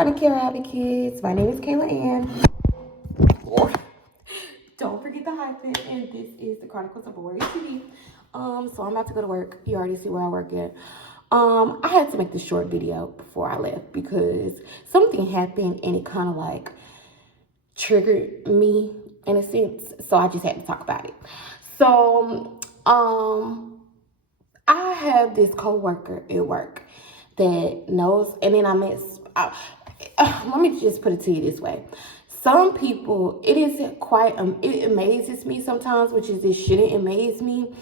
Chronic Care Advocates. My name is Kayla Ann. Don't forget the hyphen, and this is the Chronicles of Warrior TV. So I'm about to go to work. You already see where I work at. I had to make this short video before I left because something happened and it kind of like triggered me in a sense. So I just had to talk about it. So, I have this coworker at work that knows, and then let me just put it to you this way. Some people, it is quite, it amazes me sometimes, which is, it shouldn't amaze me,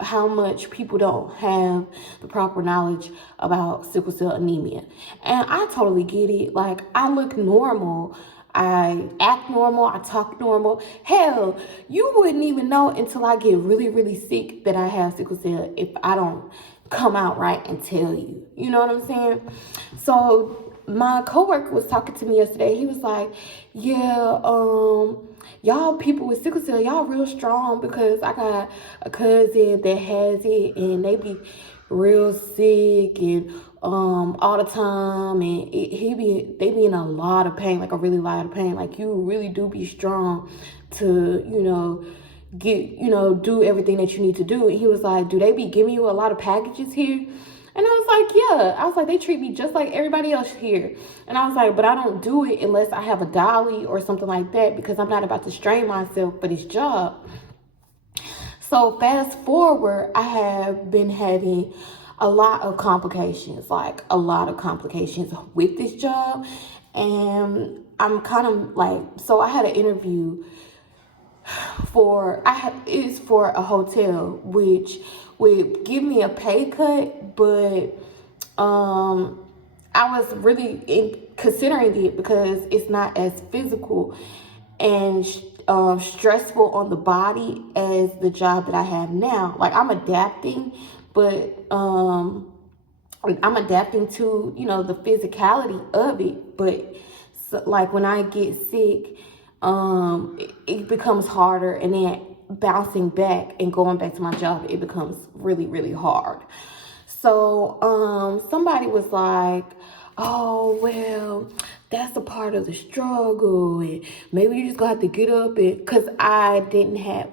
how much people don't have the proper knowledge about sickle cell anemia. And I totally get it. Like, I look normal. I act normal. I talk normal. Hell, you wouldn't even know until I get really, really sick that I have sickle cell if I don't come out right and tell you. You know what I'm saying? So my coworker was talking to me yesterday. He was like, yeah, y'all people with sickle cell, y'all real strong, because I got a cousin that has it and they be real sick and all the time, and they be in a lot of pain, like a really lot of pain. Like, you really do be strong to, do everything that you need to do. And he was like, do they be giving you a lot of packages here? And I was like, yeah. I was like, they treat me just like everybody else here. And I was like, but I don't do it unless I have a dolly or something like that, because I'm not about to strain myself for this job. So fast forward, I have been having a lot of complications with this job. And I'm kind of like, so I had an interview it's for a hotel, which would give me a pay cut, but I was really considering it because it's not as physical and stressful on the body as the job that I have now. Like, I'm adapting, but I'm adapting to, the physicality of it. But so, like, when I get sick, it becomes harder, and then bouncing back and going back to my job, it becomes really, really hard. So somebody was like, oh, well, that's a part of the struggle, and maybe you just gonna have to get up, and because I didn't have,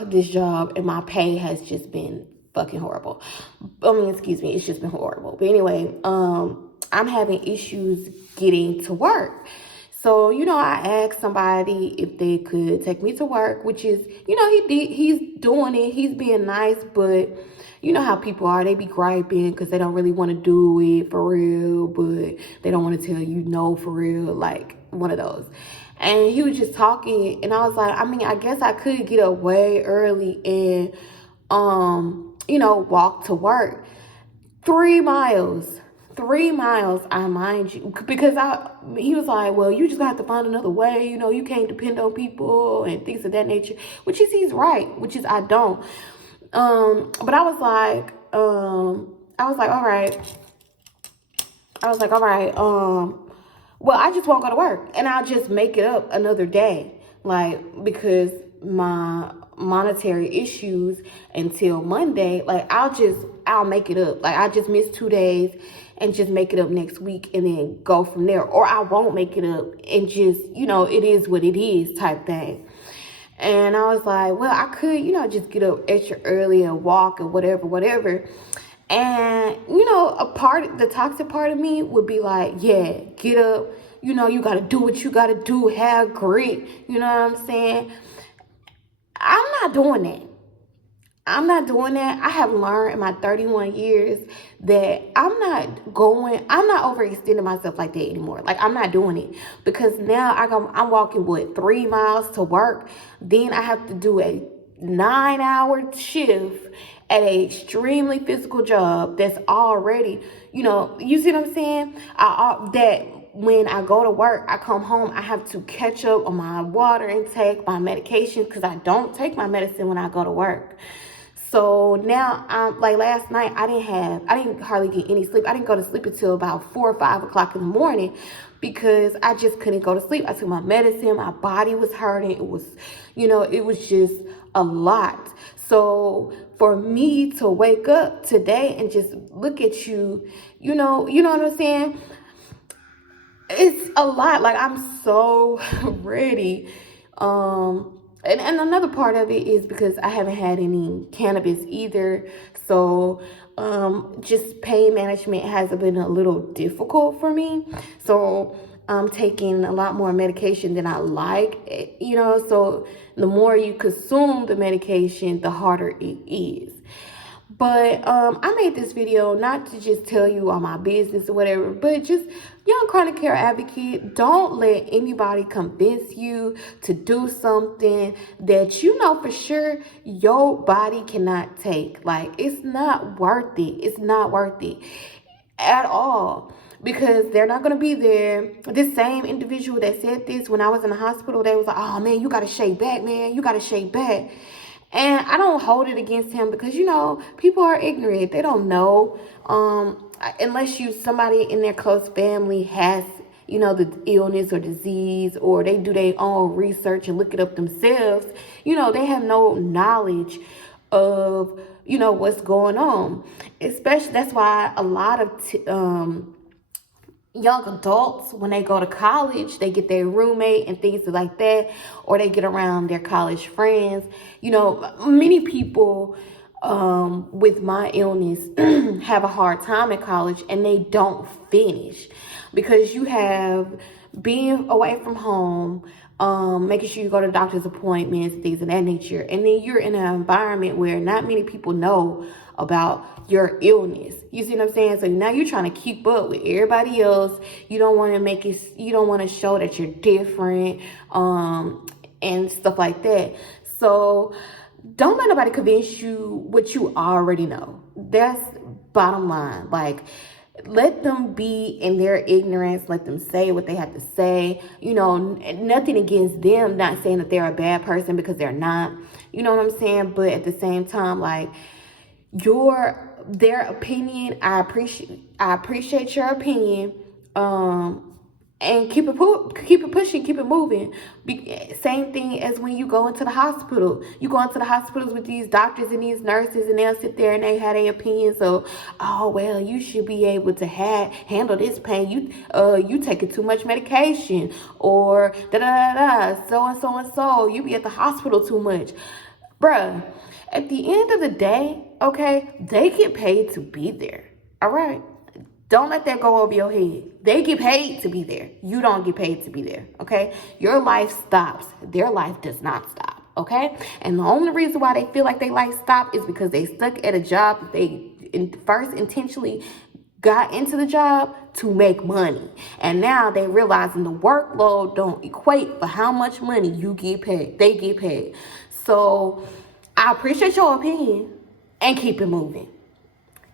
this job, and my pay has just been fucking horrible. It's just been horrible. But anyway, I'm having issues getting to work. So, I asked somebody if they could take me to work, which is, he's doing it. He's being nice, but you know how people are. They be griping because they don't really want to do it for real, but they don't want to tell you no for real, like one of those. And he was just talking, and I was like, I guess I could get up way early and, walk to work. 3 miles. 3 miles, I mind you, because he was like, well, you just have to find another way, you can't depend on people and things of that nature, which is, he's right, which is, I don't. But I was like, all right. Well, I just won't go to work, and I'll just make it up another day, like, because my monetary issues until Monday, like, I'll make it up. Like, I just miss 2 days and just make it up next week and then go from there. Or I won't make it up and just, it is what it is type thing. And I was like, well, I could, just get up extra early and walk or whatever. And, the toxic part of me would be like, yeah, get up. You got to do what you got to do. Have grit. You know what I'm saying? I'm not doing that. I have learned in my 31 years that I'm not overextending myself like that anymore. Like, I'm not doing it, because now I'm walking 3 miles to work. Then I have to do a 9-hour shift at an extremely physical job that's already, you see what I'm saying? That when I go to work, I come home, I have to catch up on my water intake, my medication, because I don't take my medicine when I go to work. So now, like last night, I didn't hardly get any sleep. I didn't go to sleep until about 4 or 5 o'clock in the morning, because I just couldn't go to sleep. I took my medicine. My body was hurting. It was just a lot. So for me to wake up today and just look at you, you know what I'm saying? it's a lot. Like, I'm so ready. And another part of it is because I haven't had any cannabis either. So just pain management has been a little difficult for me. So I'm taking a lot more medication than I like, so the more you consume the medication, the harder it is. But I made this video not to just tell you all my business or whatever, but just, young chronic care advocate, don't let anybody convince you to do something that you know for sure your body cannot take. Like, it's not worth it. It's not worth it at all, because they're not going to be there. This same individual that said this when I was in the hospital, they was like, oh man, you got to shake back, man. You got to shake back. And I don't hold it against him because, people are ignorant. They don't know. Unless somebody in their close family has, the illness or disease, or they do their own research and look it up themselves, they have no knowledge of, what's going on. Especially, that's why a lot of young adults, when they go to college, they get their roommate and things like that, or they get around their college friends. Many people with my illness have a hard time at college, and they don't finish because you have being away from home, making sure you go to doctor's appointments, things of that nature. And then you're in an environment where not many people know about your illness. You see what I'm saying? So now you're trying to keep up with everybody else. You don't want to show that you're different, and stuff like that. So don't let nobody convince you what you already know. That's bottom line. Like, let them be in their ignorance. Let them say what they have to say. Nothing against them. Not saying that they're a bad person, because they're not. You know what I'm saying? But at the same time, like, their opinion, I appreciate your opinion. And keep it pushing, keep it moving. Same thing as when you go into the hospital. You go into the hospitals with these doctors and these nurses, and they'll sit there and they have their opinions. So, oh well, you should be able to handle this pain. You taking too much medication, or so and so and so. You be at the hospital too much, bruh. At the end of the day, okay, they get paid to be there. All right. Don't let that go over your head. They get paid to be there. You don't get paid to be there, okay? Your life stops. Their life does not stop, okay? And the only reason why they feel like their life stopped is because they stuck at a job that they first intentionally got into the job to make money. And now they realizing the workload don't equate for how much money you get paid. They get paid. So I appreciate your opinion, and keep it moving.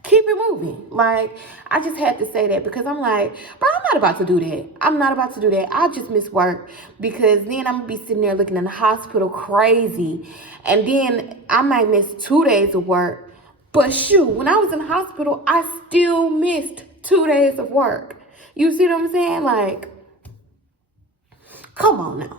Keep it moving. Like, I just had to say that because I'm like, bro, I'm not about to do that. I'm not about to do that. I just miss work, because then I'm going to be sitting there looking in the hospital crazy. And then I might miss 2 days of work. But shoot, when I was in the hospital, I still missed 2 days of work. You see what I'm saying? Like, come on now.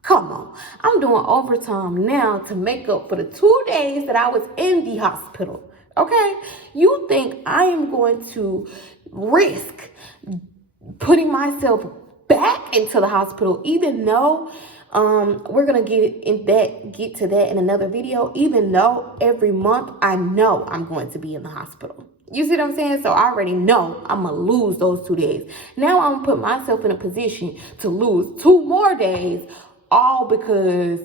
Come on. I'm doing overtime now to make up for the 2 days that I was in the hospital. Okay? You think I am going to risk putting myself back into the hospital, even though we're gonna get to that in another video, even though every month I know I'm going to be in the hospital. You see what I'm saying? So I already know I'm gonna lose those 2 days. Now I'm gonna put myself in a position to lose 2 more days, all because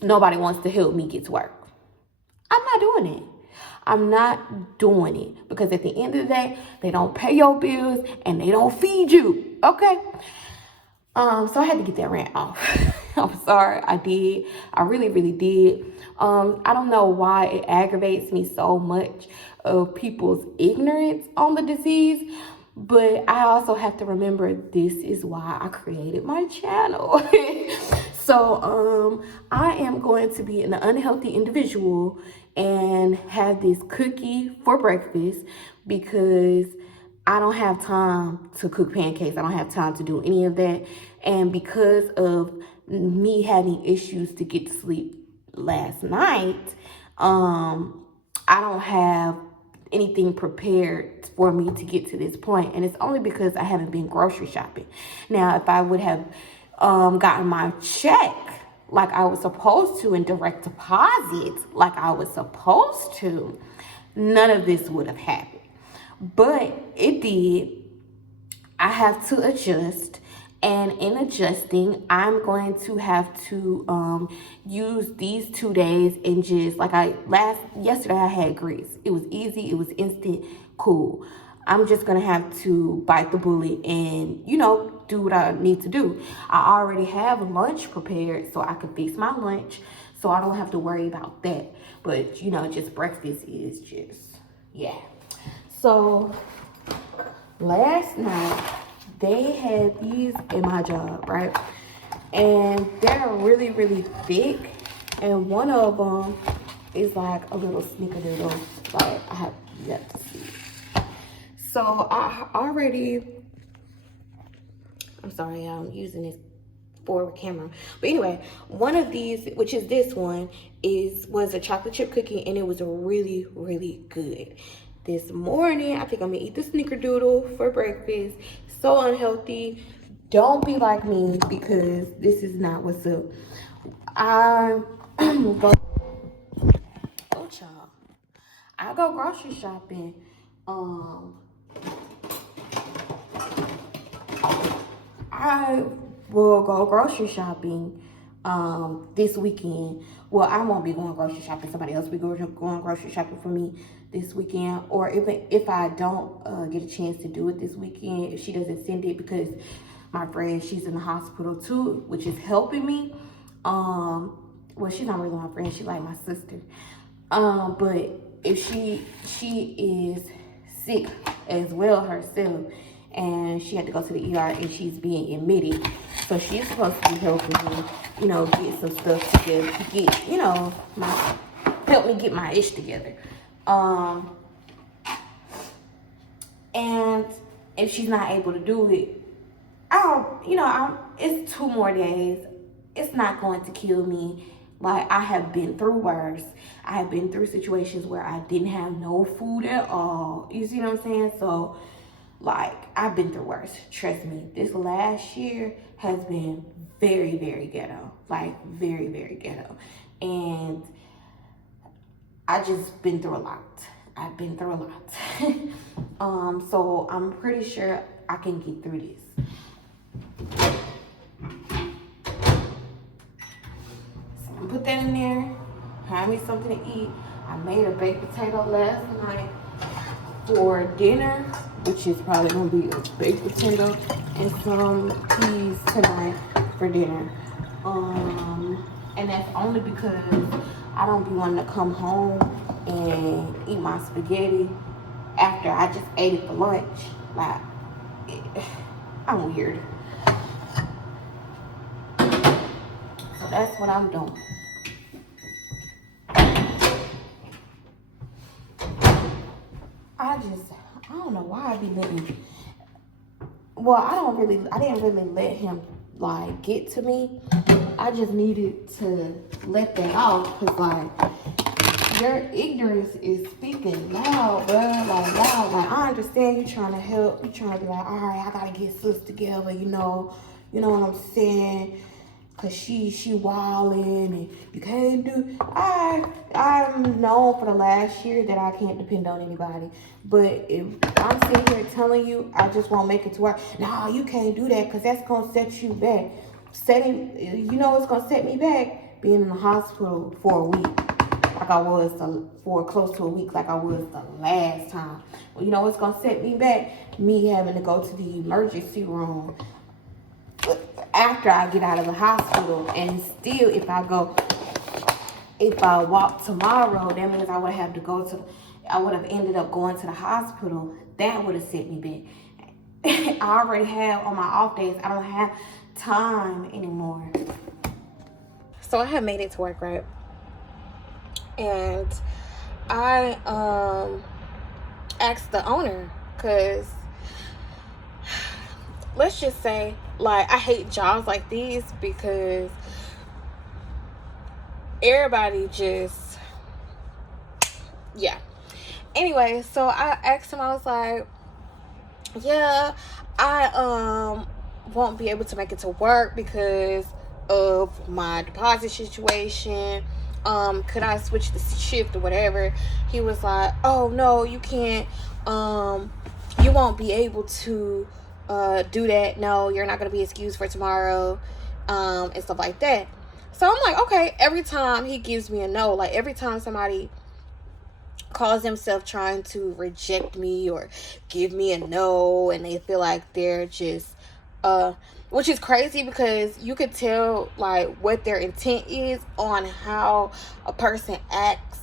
nobody wants to help me get to work. I'm not doing it. I'm not doing it, because at the end of the day, they don't pay your bills and they don't feed you. Okay? So I had to get that rant off. I'm sorry, I did. I really, really did. I don't know why it aggravates me so much of people's ignorance on the disease, but I also have to remember this is why I created my channel. So I am going to be an unhealthy individual and have this cookie for breakfast, because I don't have time to cook pancakes. I don't have time to do any of that. And because of me having issues to get to sleep last night, I don't have anything prepared for me to get to this point, and it's only because I haven't been grocery shopping. Now, if I would have gotten my check like I was supposed to and direct deposit like I was supposed to, none of this would have happened. But it did. I have to adjust, and in adjusting, I'm going to have to use these 2 days and just like yesterday I had grease. It was easy, it was instant, cool. I'm just gonna have to bite the bullet and do what I need to do. I already have lunch prepared, so I can fix my lunch, so I don't have to worry about that. But just breakfast is just, yeah. So last night they had these in my job, right? And they're really, really thick. And one of them is like a little snickerdoodle. Like, I have yet to see. So I'm sorry, I'm using this forward camera. But anyway, one of these, which is this one, was a chocolate chip cookie, and it was really, really good. This morning, I think I'm gonna eat the snickerdoodle for breakfast. So unhealthy. Don't be like me, because this is not what's up. I go grocery shopping. I will go grocery shopping this weekend. Well, I won't be going grocery shopping. Somebody else will be going grocery shopping for me this weekend. Or if I don't get a chance to do it this weekend, if she doesn't send it, because my friend, she's in the hospital too, which is helping me. Well, she's not really my friend. She's like my sister. But if she is sick as well herself, and she had to go to the ER, and she's being admitted, so she's supposed to be helping me, get some stuff together to get, help me get my ish together. And if she's not able to do it, it's 2 more days. It's not going to kill me. Like, I have been through worse. I have been through situations where I didn't have no food at all. You see what I'm saying? So, like, I've been through worse. Trust me. This last year has been very, very ghetto. Like, very, very ghetto. And I just been through a lot. I've been through a lot. So I'm pretty sure I can get through this. Put that in there. Have me something to eat. I made a baked potato last night for dinner, which is probably gonna be a baked potato and some peas tonight for dinner. And that's only because I don't be wanting to come home and eat my spaghetti after I just ate it for lunch. Like, I'm weird. So that's what I'm doing. I don't know why I be letting, well, I didn't really let him, like, get to me. I just needed to let that off, because, like, your ignorance is speaking loud, bro. Like, loud. Like, I understand you trying to help. You trying to be like, all right, I gotta get sis together, you know what I'm saying? Cause she wildin' and you can't do. I'm known for the last year that I can't depend on anybody. But if I'm sitting here telling you, I just won't make it to work. No, you can't do that, cause that's gonna set you back. What's gonna set me back? Being in the hospital for a week, like I was for close to a week, like I was the last time. Well, what's gonna set me back? Me having to go to the emergency room after I get out of the hospital. And still, if I walk tomorrow, that means I would have ended up going to the hospital. That would have set me back. I already have, on my off days, I don't have time anymore. So I have made it to work, right? And I asked the owner, because let's just say, like, I hate jobs like these because everybody just, yeah. Anyway, so I asked him, I was like, yeah, I won't be able to make it to work because of my deposit situation. Could I switch the shift or whatever? He was like, oh no, you can't. You won't be able to do that. No, you're not gonna be excused for tomorrow, and stuff like that. So I'm like, okay. Every time he gives me a no, like every time somebody calls themselves trying to reject me or give me a no, and they feel like they're just which is crazy because you could tell like what their intent is on how a person acts.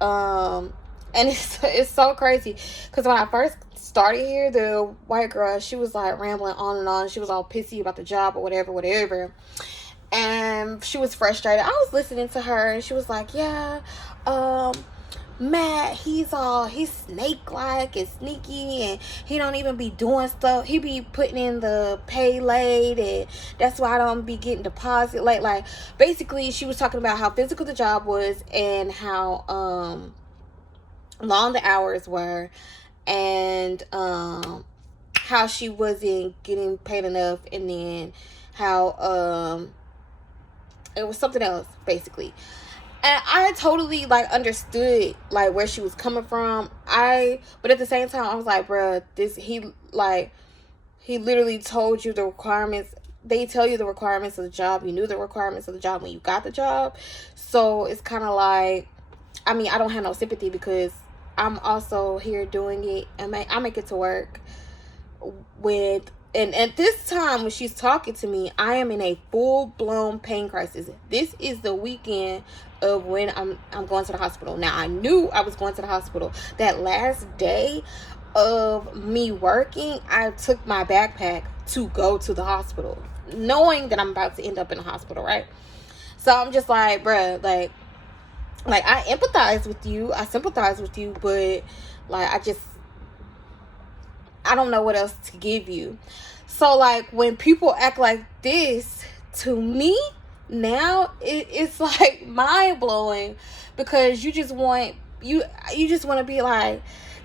And it's so crazy because when I first started here, the white girl, she was like rambling on and on. She was all pissy about the job or whatever, and she was frustrated. I was listening to her, and she was like, yeah, Matt, he's snake like and sneaky, and he don't even be doing stuff. He be putting in the pay late, and that's why I don't be getting deposit late. Like basically she was talking about how physical the job was and how long the hours were, and how she wasn't getting paid enough, and then how it was something else basically. And I totally like understood like where she was coming from. But at the same time I was like, bruh, he literally told you the requirements. They tell you the requirements of the job. You knew the requirements of the job when you got the job. So it's kind of like, I mean, I don't have no sympathy because I'm also here doing it, and I make it to work with. And at this time when she's talking to me, I am in a full-blown pain crisis. This is the weekend of when I'm going to the hospital. Now, I knew I was going to the hospital. That last day of me working, I took my backpack to go to the hospital, knowing that I'm about to end up in the hospital, right? So I'm just like, bruh, like I empathize with you. I sympathize with you, but like I don't know what else to give you. So like when people act like this to me now, it's like mind blowing because you just want to be like,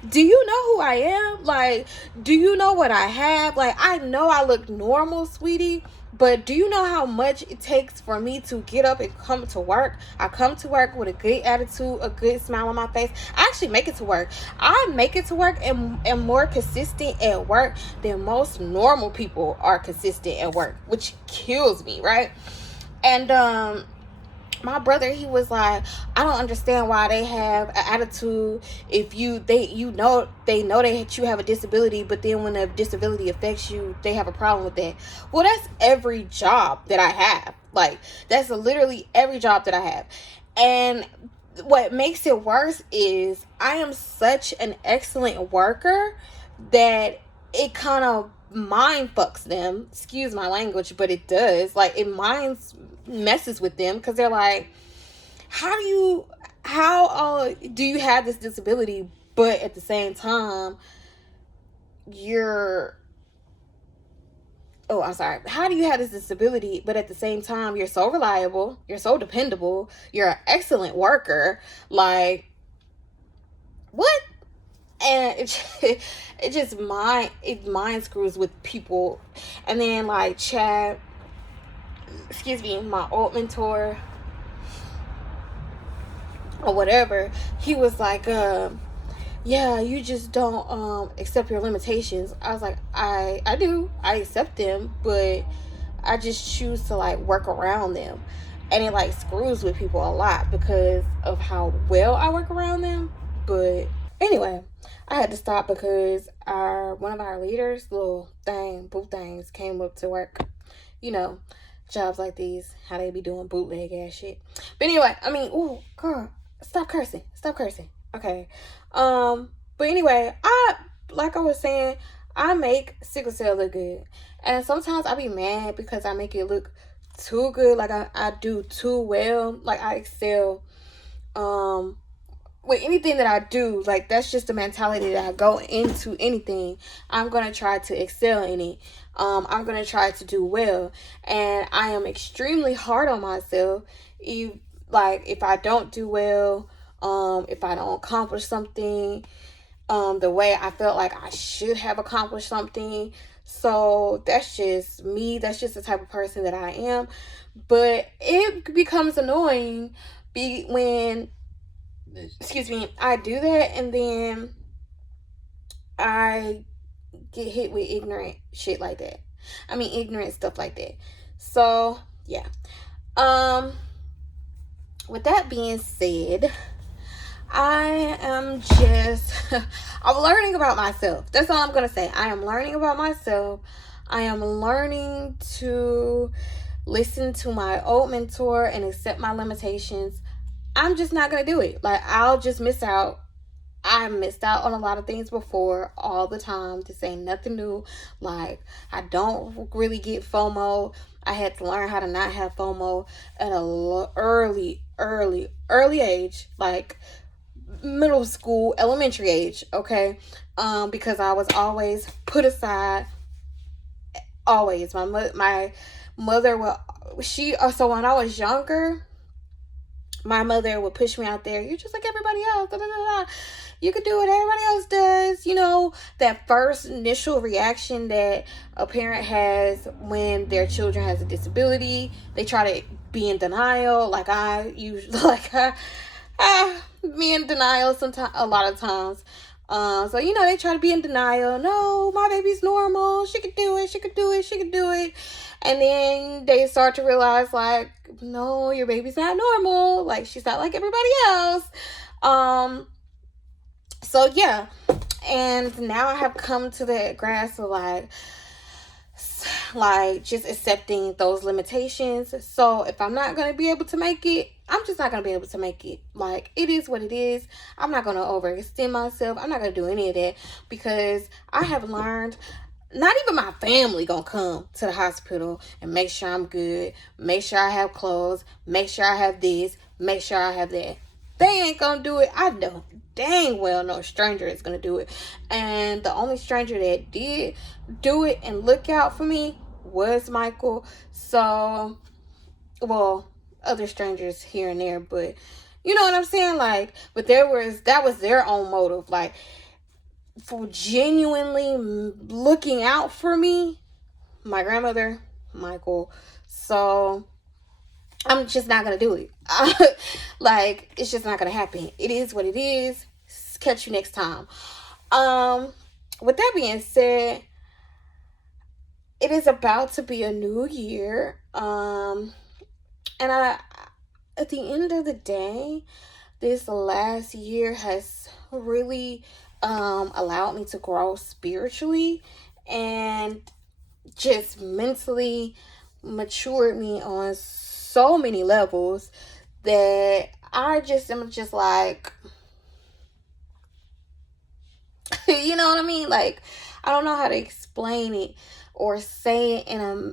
do you know who I am? Like, do you know what I have? Like, I know I look normal, sweetie, but do you know how much it takes for me to get up and come to work? I come to work with a good attitude, a good smile on my face. I actually make it to work. I make it to work and am more consistent at work than most normal people are consistent at work, which kills me, right? And my brother, he was like, I don't understand why they have an attitude if they know that you have a disability, but then when a disability affects you, they have a problem with that. Well, that's every job that I have. Like, that's literally every job that I have. And what makes it worse is I am such an excellent worker that it kind of mind fucks them. Excuse my language, but it does. Like, it messes with them because they're like, how do you have this disability, but at the same time how do you have this disability, but at the same time you're so reliable, you're so dependable, you're an excellent worker? Like, what? And it mind screws with people. And then like Chad, my old mentor or whatever, he was like, yeah, you just don't accept your limitations. I was like, I do, I accept them, but I just choose to like work around them. And it like screws with people a lot because of how well I work around them. But anyway, I had to stop because one of our leaders, little boo things, came up to work. You know, jobs like these, how they be doing bootleg ass shit. But anyway, I mean, ooh, girl, stop cursing. Okay. But anyway, like I was saying, I make sickle cell look good. And sometimes I be mad because I make it look too good. Like I do too well. Like I excel. With anything that I do, like that's just the mentality that I go into anything. I'm gonna try to excel in it. I'm gonna try to do well, and I am extremely hard on myself. If I don't do well, if I don't accomplish something the way I felt like I should have accomplished something. So that's just me. That's just the type of person that I am. But it becomes annoying when, excuse me, I do that and then I get hit with ignorant shit like that. I mean, ignorant stuff like that. So yeah. With that being said, I am just I'm learning about myself. That's all I'm gonna say. I am learning about myself. I am learning to listen to my old mentor and accept my limitations. I'm just not gonna do it. Like, I'll just miss out. I missed out on a lot of things before all the time. This ain't nothing new. Like, I don't really get FOMO. I had to learn how to not have FOMO at a early age, like middle school, elementary age, okay? Because I was always put aside. Always, my mother will. So when I was younger, my mother would push me out there. You're just like everybody else. Da, da, da, da. You could do what everybody else does. You know, that first initial reaction that a parent has when their children has a disability. They try to be in denial. Like I usually, be in denial sometimes, a lot of times. So, you know, they try to be in denial. No, my baby's normal. She could do it. She could do it. She could do it. And then they start to realize, like, no, your baby's not normal. Like, she's not like everybody else. So, yeah. And now I have come to the grasp of, like just accepting those limitations. So if I'm not going to be able to make it, I'm just not going to be able to make it. Like, it is what it is. I'm not going to overextend myself. I'm not going to do any of that because I have learned not even my family going to come to the hospital and make sure I'm good, make sure I have clothes, make sure I have this, make sure I have that. They ain't going to do it. I know dang well no stranger is going to do it. And the only stranger that did do it and look out for me was Michael. So, well, other strangers here and there, but you know what I'm saying? Like, but that was their own motive. Like, for genuinely looking out for me, my grandmother, Michael. So I'm just not gonna do it. Like, it's just not gonna happen. It is what it is. Catch you next time. With that being said, it is about to be a new year. And at the end of the day, this last year has really allowed me to grow spiritually and just mentally matured me on so many levels that I just am just like, you know what I mean? Like, I don't know how to explain it or say it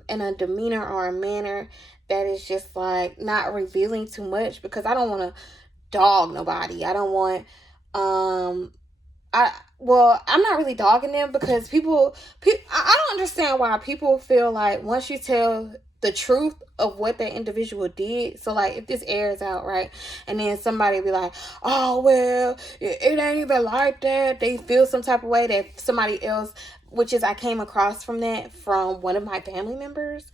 in a demeanor or a manner that is just like not revealing too much, because I don't want to dog nobody. I don't want I'm not really dogging them, because I don't understand why people feel like once you tell the truth of what that individual did. So like, if this airs out, right, and then somebody be like, oh well, it ain't even like that, they feel some type of way that somebody else, which is, I came across from one of my family members,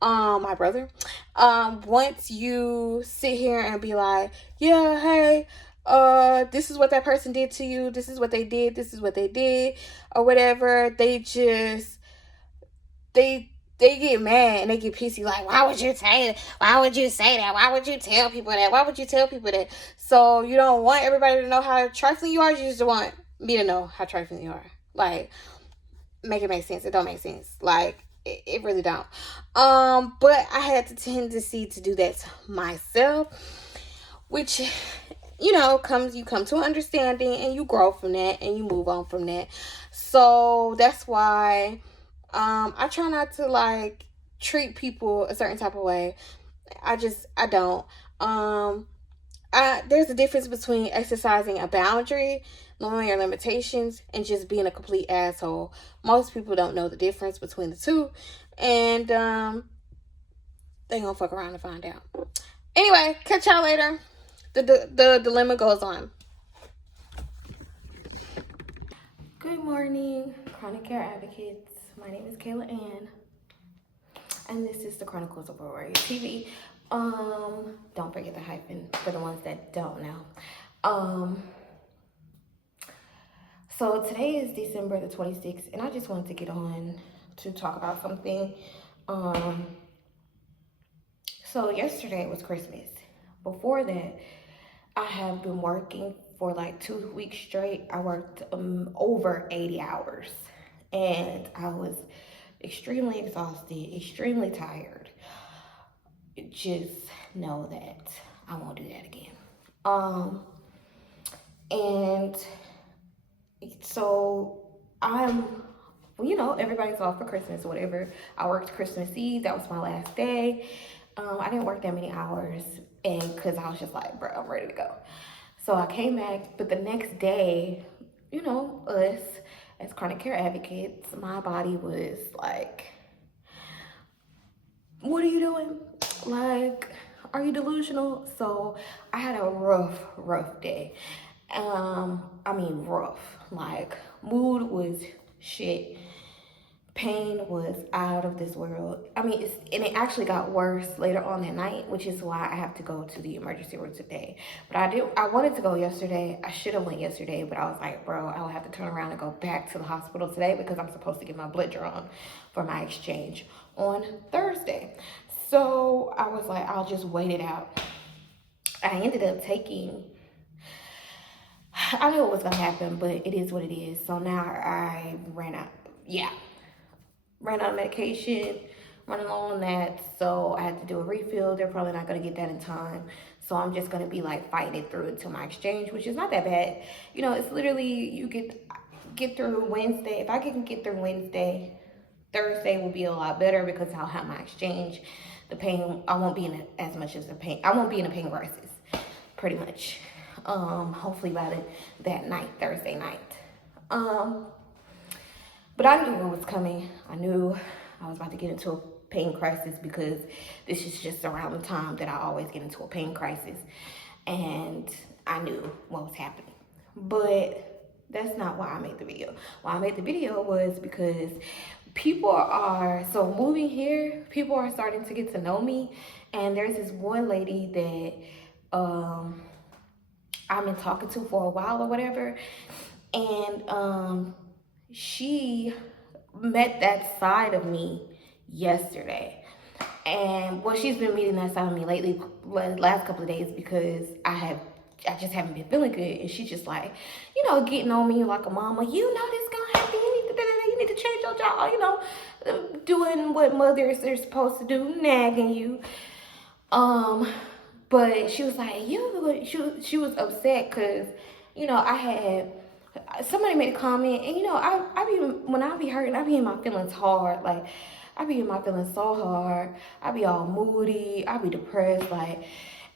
my brother. Once you sit here and be like, yeah, hey, this is what that person did to you, this is what they did, this is what they did, or whatever, they get mad and they get pissy, like, why would you say that? Why would you say that? Why would you tell people that? Why would you tell people that? So you don't want everybody to know how trifling you are, you just want me to know how trifling you are. Like, make it make sense. It don't make sense. Like, it really don't. But I had the tendency to do that to myself, which, you know, you come to an understanding and you grow from that and you move on from that. So that's why I try not to like treat people a certain type of way. I don't. There's a difference between exercising a boundary, knowing your limitations, and just being a complete asshole. Most people don't know the difference between the two, and they gonna fuck around and find out. Anyway, catch y'all later. the dilemma goes on. Good morning, Chronic Care Advocates. My name is Kayla Ann, and this is the Chronicles of Aurora TV. Don't forget the hyphen for the ones that don't know. So today is December the 26th, and I just wanted to get on to talk about something. So yesterday was Christmas. Before that, I have been working for like 2 weeks straight. I worked over 80 hours, and I was extremely exhausted, extremely tired. Just know that I won't do that again. And so everybody's off for Christmas or whatever. I worked Christmas Eve. That was my last day. I didn't work that many hours, and because I was just like, bro, I'm ready to go. So I came back, but the next day, us as chronic care advocates, my body was like, what are you doing? Like, are you delusional? So I had a rough day. Rough. Like, mood was shit. Pain was out of this world. And it actually got worse later on that night, which is why I have to go to the emergency room today. But I wanted to go yesterday. I should have went yesterday, but I was like, bro, I'll have to turn around and go back to the hospital today because I'm supposed to get my blood drawn for my exchange on Thursday. So I was like, I'll just wait it out. I ended up I knew it was gonna happen, but it is what it is. So now I ran out of medication, running low on that, so I had to do a refill. They're probably not going to get that in time, so I'm just going to be like fighting it through until my exchange, which is not that bad. It's literally, you get through Wednesday. If I can get through Wednesday, Thursday will be a lot better because I'll have my exchange. The pain, I won't be in as much as the pain. I won't be in the pain crisis, pretty much. Hopefully by that night, Thursday night. But I knew what was coming. I knew I was about to get into a pain crisis because this is just around the time that I always get into a pain crisis. And I knew what was happening. But that's not why I made the video. Why I made the video was because moving here, people are starting to get to know me. And there's this one lady that I've been talking to for a while or whatever. And she met that side of me yesterday. And she's been meeting that side of me lately, last couple of days, because I just haven't been feeling good. And she's just like, getting on me like a mama. This gonna happen. You need to change your job. Doing what mothers are supposed to do, nagging you. But she was like, she was upset because, somebody made a comment, and when I be hurting, I be in my feelings hard. Like, I be in my feelings so hard. I be all moody. I be depressed. Like,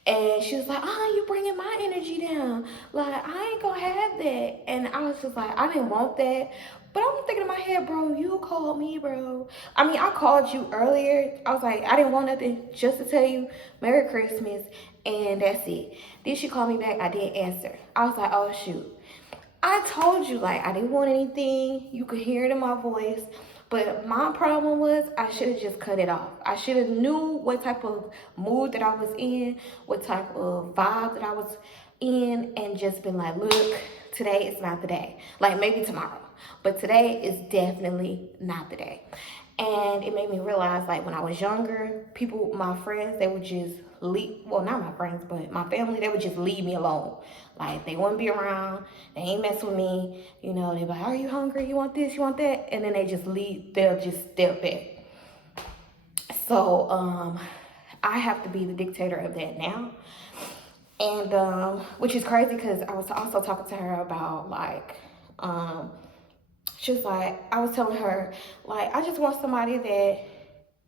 and she was like, you bringing my energy down. Like, I ain't gonna have that. And I was just like, I didn't want that. But I'm thinking in my head, bro, you called me, bro. I called you earlier. I was like, I didn't want nothing, just to tell you Merry Christmas, and that's it. Then she called me back. I didn't answer. I was like, oh, shoot. I told you, like, I didn't want anything. You could hear it in my voice. But my problem was I should have just cut it off. I should have knew what type of mood that I was in, what type of vibe that I was in, and just been like, look, today is not the day. Like, maybe tomorrow. But today is definitely not the day. And it made me realize, like, when I was younger, my friends, they would just leave, well, not my friends, but my family, they would just leave me alone. Like, they wouldn't be around, they ain't mess with me, they'd be like, are you hungry, you want this, you want that? And then they just leave, they'll just step back. So, I have to be the dictator of that now. And, which is crazy because I was also talking to her about, like, she was like, I was telling her, like, I just want somebody that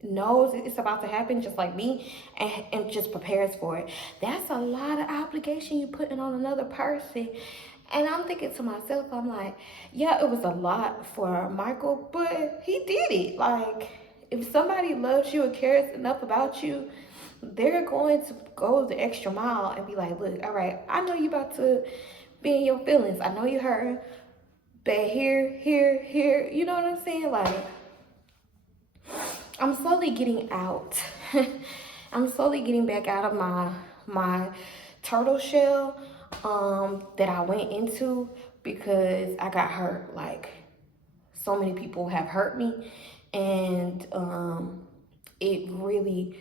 knows it's about to happen just like me and just prepares for it. That's a lot of obligation you putting on another person. And I'm thinking to myself, I'm like, yeah, it was a lot for Michael, but he did it. Like, if somebody loves you and cares enough about you, they're going to go the extra mile and be like, look, all right, I know you about to be in your feelings. I know you hurt, but here, you know what I'm saying? Like, I'm slowly getting out. I'm slowly getting back out of my turtle shell that I went into because I got hurt. Like, so many people have hurt me, and it really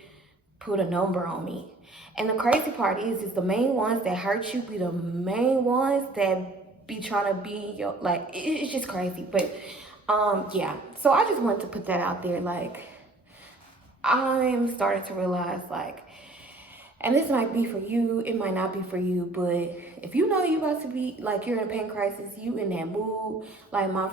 put a number on me. And the crazy part is the main ones that hurt you be the main ones that be trying to be your, like, it's just crazy. But yeah, so I just wanted to put that out there. Like, I'm starting to realize, like, and this might be for you, it might not be for you, but if you know you about to be, like, you're in a pain crisis, you in that mood, like my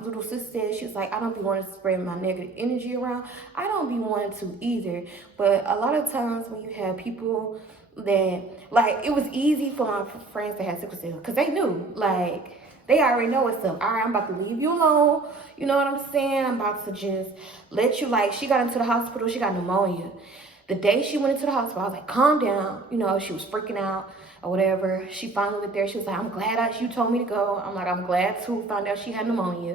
little sister said, she was like, I don't be wanting to spread my negative energy around. I don't be wanting to either. But a lot of times when you have people that, like, it was easy for my friends that had sickle cell, because they knew, like, they already know what's up. All right, I'm about to leave you alone. You know what I'm saying? I'm about to just let you, like, she got into the hospital, she got pneumonia. The day she went into the hospital, I was like, calm down. You know, she was freaking out or whatever. She finally went there. She was like, I'm glad you told me to go. I'm like, I'm glad too. Found out she had pneumonia.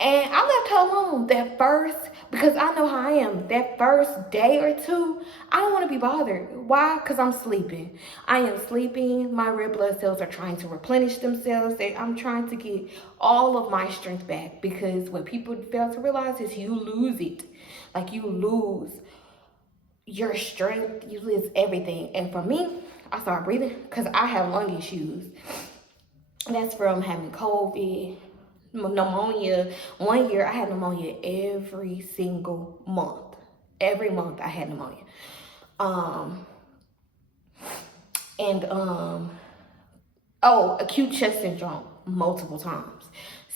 And I left her alone that first, because I know how I am. That first day or two, I don't want to be bothered. Why? Because I'm sleeping. I am sleeping. My red blood cells are trying to replenish themselves. I'm trying to get all of my strength back, because what people fail to realize is you lose it. Like, you lose your strength, you lose everything. And for me, I started breathing because I have lung issues. That's from having COVID, pneumonia. 1 year I had pneumonia every single month. Every month I had pneumonia. Acute chest syndrome multiple times.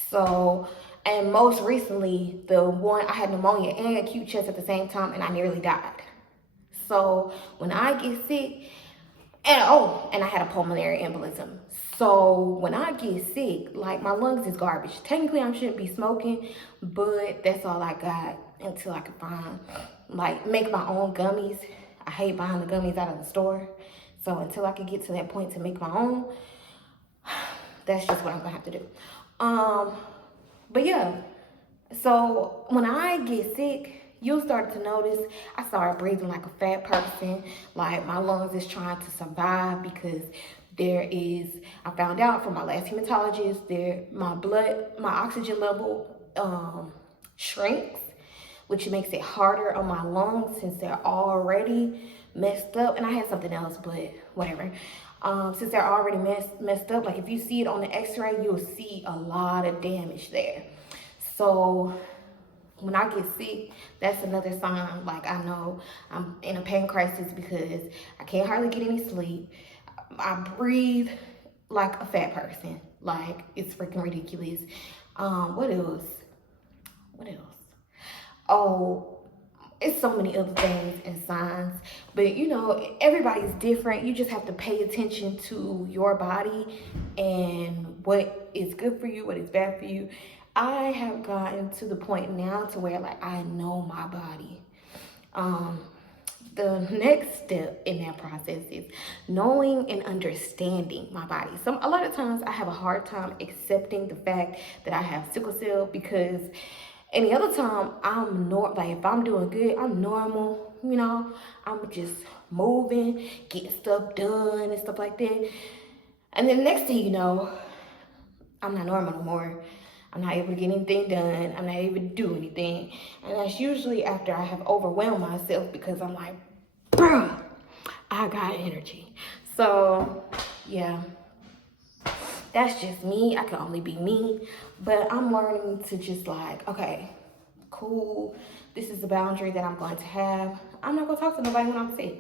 So, and most recently, the one I had pneumonia and acute chest at the same time, and I nearly died. So when I get sick, and I had a pulmonary embolism. So when I get sick, like, my lungs is garbage. Technically, I shouldn't be smoking, but that's all I got until I can find, like, make my own gummies. I hate buying the gummies out of the store. So until I can get to that point to make my own, that's just what I'm gonna have to do. But yeah, so when I get sick, you'll start to notice I started breathing like a fat person. Like, my lungs is trying to survive, because I found out from my last hematologist, my oxygen level shrinks, which makes it harder on my lungs since they're already messed up. And I had something else, but whatever. Since they're already messed up, like, if you see it on the x-ray, you'll see a lot of damage there. So when I get sick, that's another sign. Like, I know I'm in a pain crisis because I can't hardly get any sleep. I breathe like a fat person. Like, it's freaking ridiculous. What else? Oh, it's so many other things and signs. But, you know, everybody's different. You just have to pay attention to your body and what is good for you, what is bad for you. I have gotten to the point now to where, like, I know my body. The next step in that process is knowing and understanding my body. A lot of times I have a hard time accepting the fact that I have sickle cell, because any other time like, if I'm doing good, I'm normal, you know, I'm just moving, getting stuff done and stuff like that. And then the next thing you know, I'm not normal no more. I'm not able to get anything done. I'm not able to do anything. And that's usually after I have overwhelmed myself, because I'm like, bruh, I got energy. So, yeah, that's just me. I can only be me. But I'm learning to just, like, okay, cool. This is the boundary that I'm going to have. I'm not going to talk to nobody when I'm sick.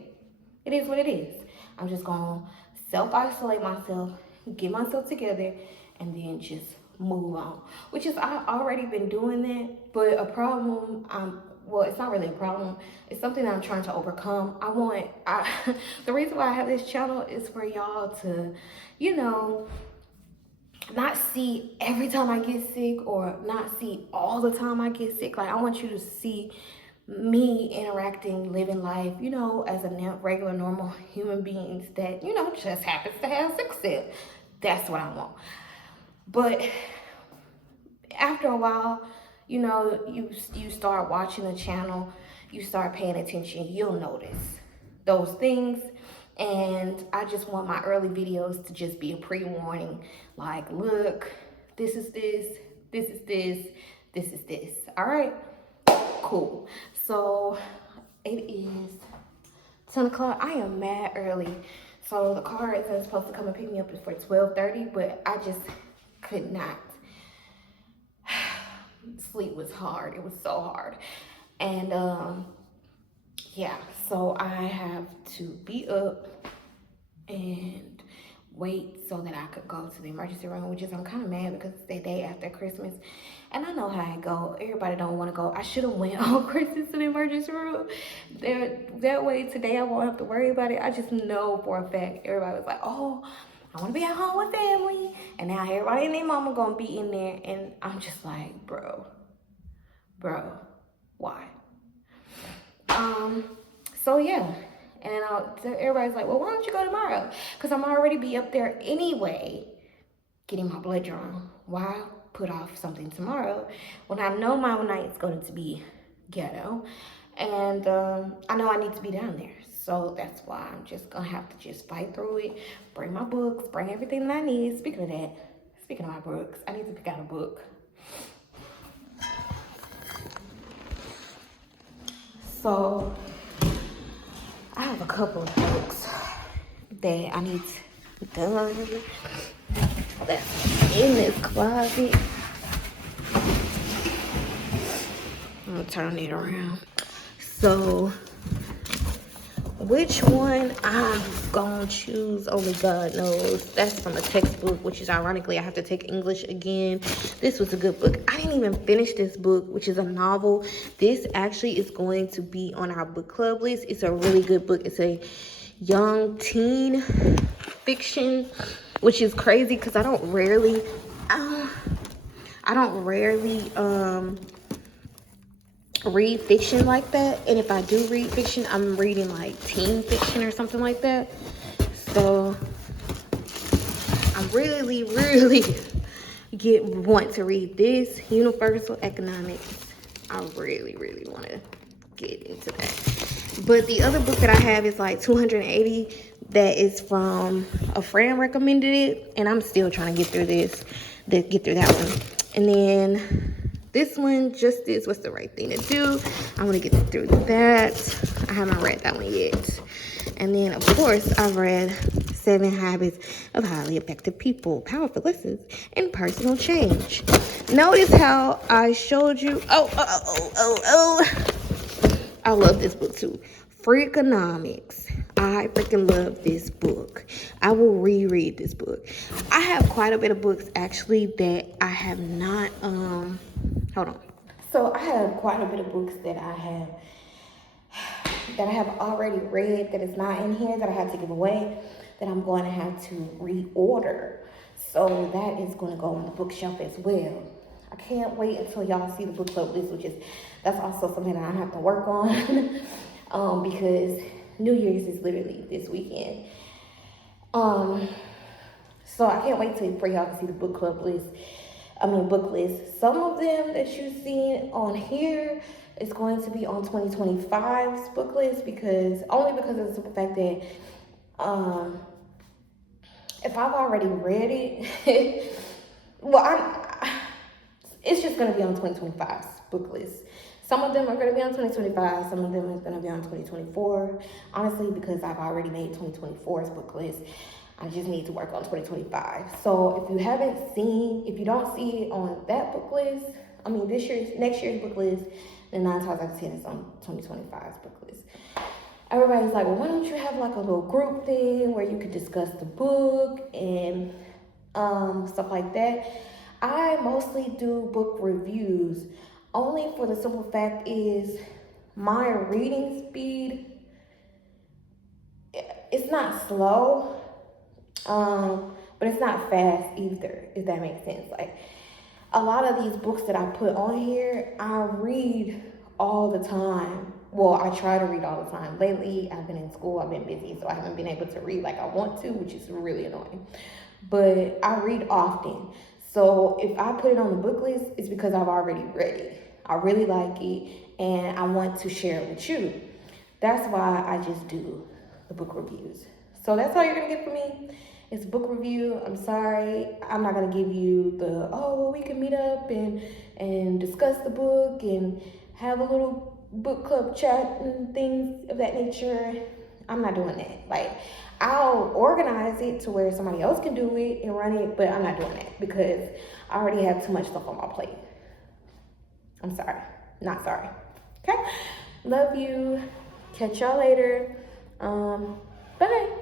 It is what it is. I'm just going to self-isolate myself, get myself together, and then just move on. Which is, I've already been doing that, but a problem, well, it's not really a problem. It's something that I'm trying to overcome. The reason why I have this channel is for y'all to, you know, not see every time I get sick, or not see all the time I get sick. Like, I want you to see me interacting, living life, you know, as a regular, normal human beings that, you know, just happens to have sex ed. That's what I want. But after a while, you know, you start watching the channel, you start paying attention, you'll notice those things. And I just want my early videos to just be a pre-warning, like, look, this is this, this is this, this is this. All right, cool. So it is 10 o'clock. I am mad early. So the car isn't supposed to come and pick me up before 12:30, but I just could not. Sleep was hard. It was so hard. And yeah, so I have to be up and wait so that I could go to the emergency room, which is, I'm kind of mad because it's the day after Christmas. And I know how it go. Everybody don't want to go. I should have went on Christmas to the emergency room. That way today I won't have to worry about it. I just know for a fact everybody was like, oh, I want to be at home with family. And now everybody and their mama going to be in there. And I'm just like, bro, why? So yeah. And everybody's like, well, why don't you go tomorrow? Because I'm already be up there anyway, getting my blood drawn. Why put off something tomorrow when I know my night's going to be ghetto? And I know I need to be down there. So that's why I'm just going to have to just fight through it, bring my books, bring everything that I need. Speaking of that, speaking of my books, I need to pick out a book. So I have a couple of books that I need done that's in this closet. I'm gonna turn it around. So which one I'm gonna choose, only God knows. That's from a textbook, which is ironically I have to take English again. This was a good book. I didn't even finish this book, which is a novel. This actually is going to be on our book club list. It's a really good book. It's a young teen fiction, which is crazy because I don't rarely read fiction like that. And if I do read fiction, I'm reading like teen fiction or something like that. So I'm really want to read this, Universal Economics. I really want to get into that. But the other book that I have is like 280. That is from a friend recommended it, and I'm still trying to get through that one. And then this one, Justice, What's the Right Thing to Do? I want to get through that. I haven't read that one yet. And then, of course, I've read 7 Habits of Highly Effective People, Powerful Lessons in Personal Change. Notice how I showed you. I love this book too. Freakonomics. I freaking love this book. I will reread this book. I have quite a bit of books actually that I have not hold on. So I have quite a bit of books that I have already read that is not in here, that I had to give away, that I'm going to have to reorder. So that is going to go on the bookshelf as well. I can't wait until y'all see the book club list, that's also something that I have to work on because New Year's is literally this weekend. So I can't wait for y'all to see the book list. Some of them that you've seen on here is going to be on 2025's book list because of the simple fact that if I've already read it, it's just going to be on 2025's book list. Some of them are going to be on 2025. Some of them are going to be on 2024. Honestly, because I've already made 2024's book list, I just need to work on 2025. So if you don't see it on that book list, next year's book list, then 9 times out of 10 is on 2025's book list. Everybody's like, well, why don't you have like a little group thing where you could discuss the book and stuff like that? I mostly do book reviews, only for the simple fact is my reading speed, it's not slow, but it's not fast either, if that makes sense. Like a lot of these books that I put on here, I read all the time. Well, I try to read all the time. Lately, I've been in school, I've been busy, so I haven't been able to read like I want to, which is really annoying. But I read often. So if I put it on the book list, it's because I've already read it. I really like it, and I want to share it with you. That's why I just do the book reviews. So that's all you're gonna get from me. It's a book review. I'm sorry, I'm not gonna give you the, oh, well, we can meet up and discuss the book and have a little book club chat and things of that nature. I'm not doing that. Like, I'll organize it to where somebody else can do it and run it, but I'm not doing that because I already have too much stuff on my plate. I'm sorry, not sorry. Okay, love you. Catch y'all later. Bye.